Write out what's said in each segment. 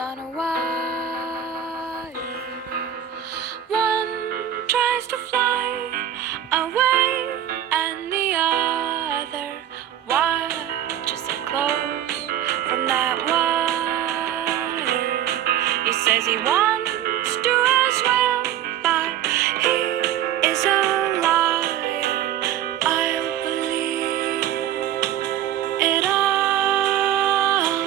on a wire. One tries to fly away, and the other watches it close from that wire. He says he wants to as well, but he is a liar. I'll believe it all.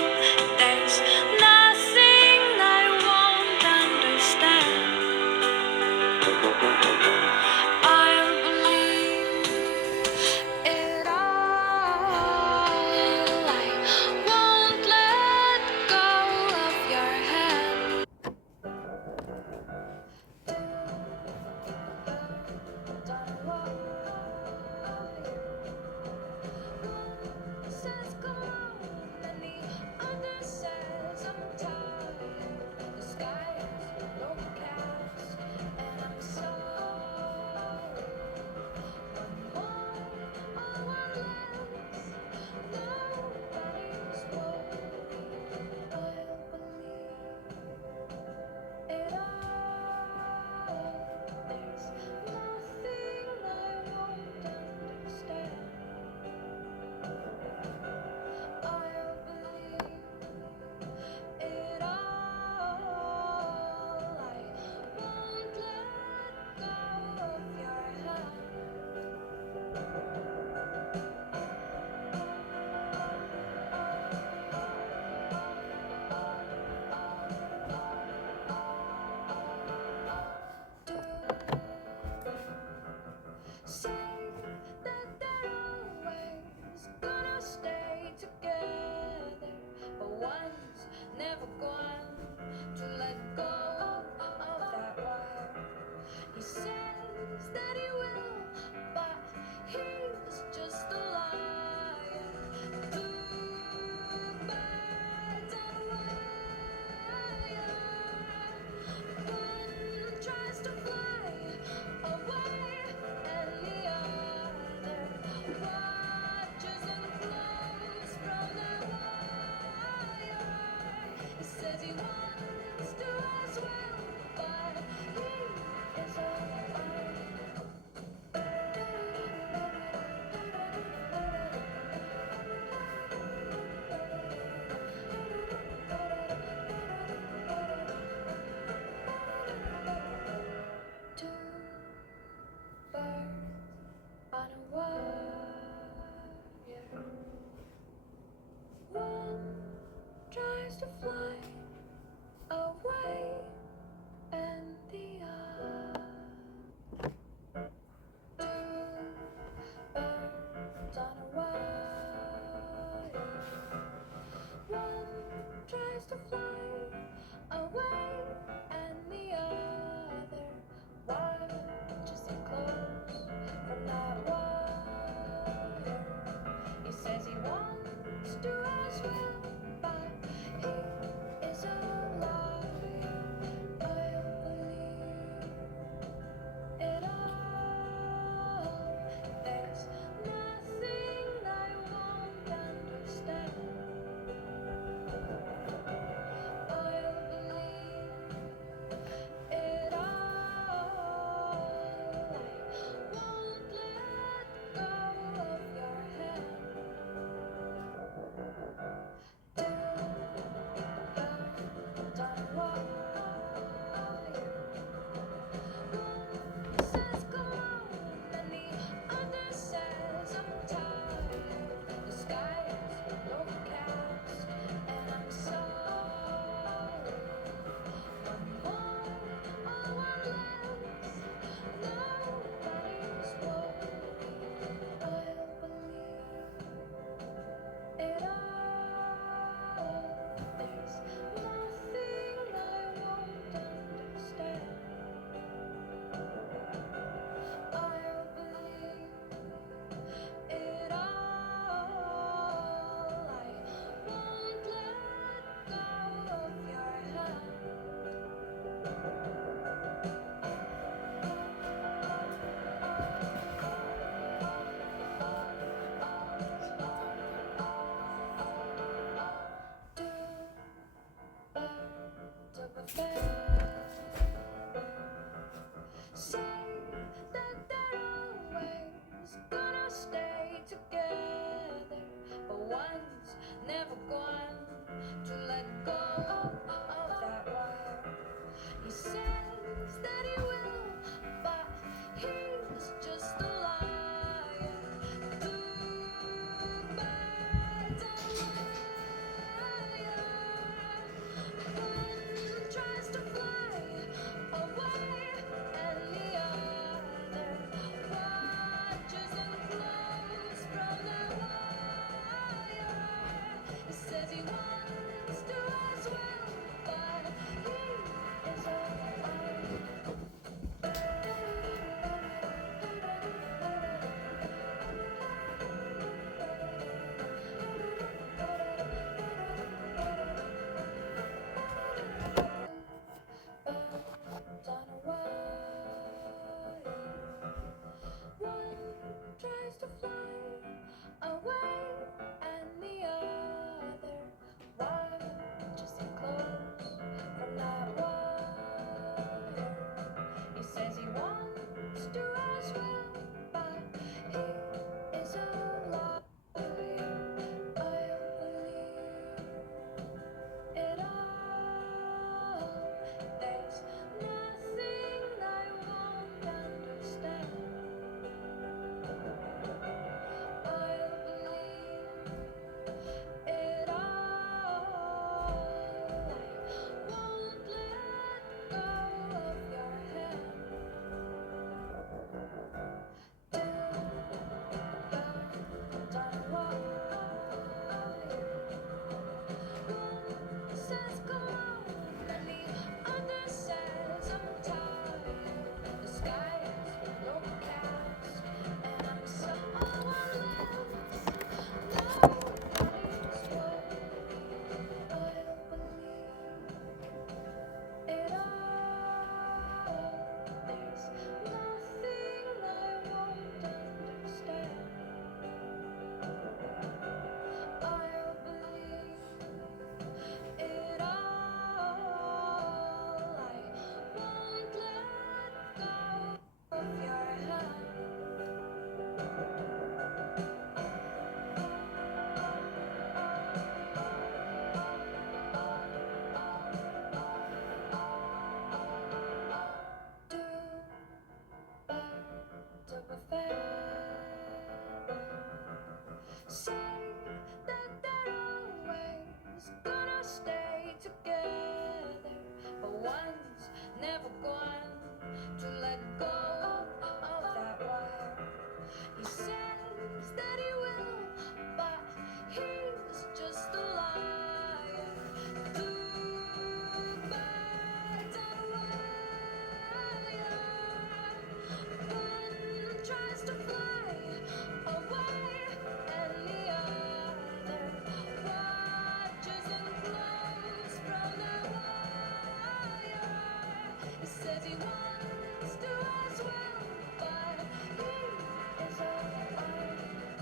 There's nothing I won't understand. I'll believe it all. I won't let go of your hand. Says come on, and the other says I'm tired. The sky is overcast, and I'm sorry. One more or one less, nobody's worried. I'll believe it all. There's nothing I won't understand. I'll believe it all. I won't let go of your hand. Say that they're always gonna stay together, but one's never going to let go of that wire. He says that he will, but he's just a liar. Two birds on a wire. One tries to fly away, and the other watches and flows from the wire. He says he wants to as well, but he is a liar. Two birds on a wire. One tries to fly away, and the other. Two birds on a wire. One tries to fly away, and the other watches it close from that wire. He says he wants to as well, but he is a liar. I'll believe it all. There's nothing I won't understand. a feather. Say that they're always gonna stay together, but one's never going to let go of that wire. He says that he will, but he's just a liar. Two birds on wire. One tries to fly away, and the other watches and flows from the wire. He says he wants to as well, but he is alive. Birds on a wire. One tries to fly away, and the other watches him close from that wire. He says he wants to as well, but he is a liar. I'll believe it all. There's nothing I won't understand. I'll believe it all. I won't let go of your hand. Two birds on a wire. One says come on, and the other says I'm tired. The sky is overcast, and I'm so all alone. Nobody's home. I'll believe it all. There's nothing I won't understand. I'll believe it all. I won't let go of your hand. Two birds of a feather. Say that they're always gonna stay together, but one's never going to let go of that wire. He says that he will, but he's just a liar. Two birds on a wire. One tries to fly away, and the other watches and flows from the wire. He says he wants to as well, but he is alive.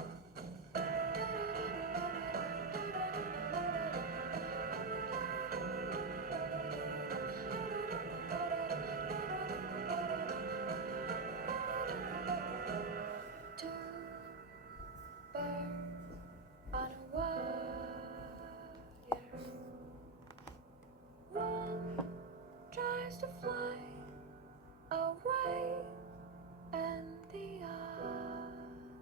Two birds on a wire. One tries to fly away,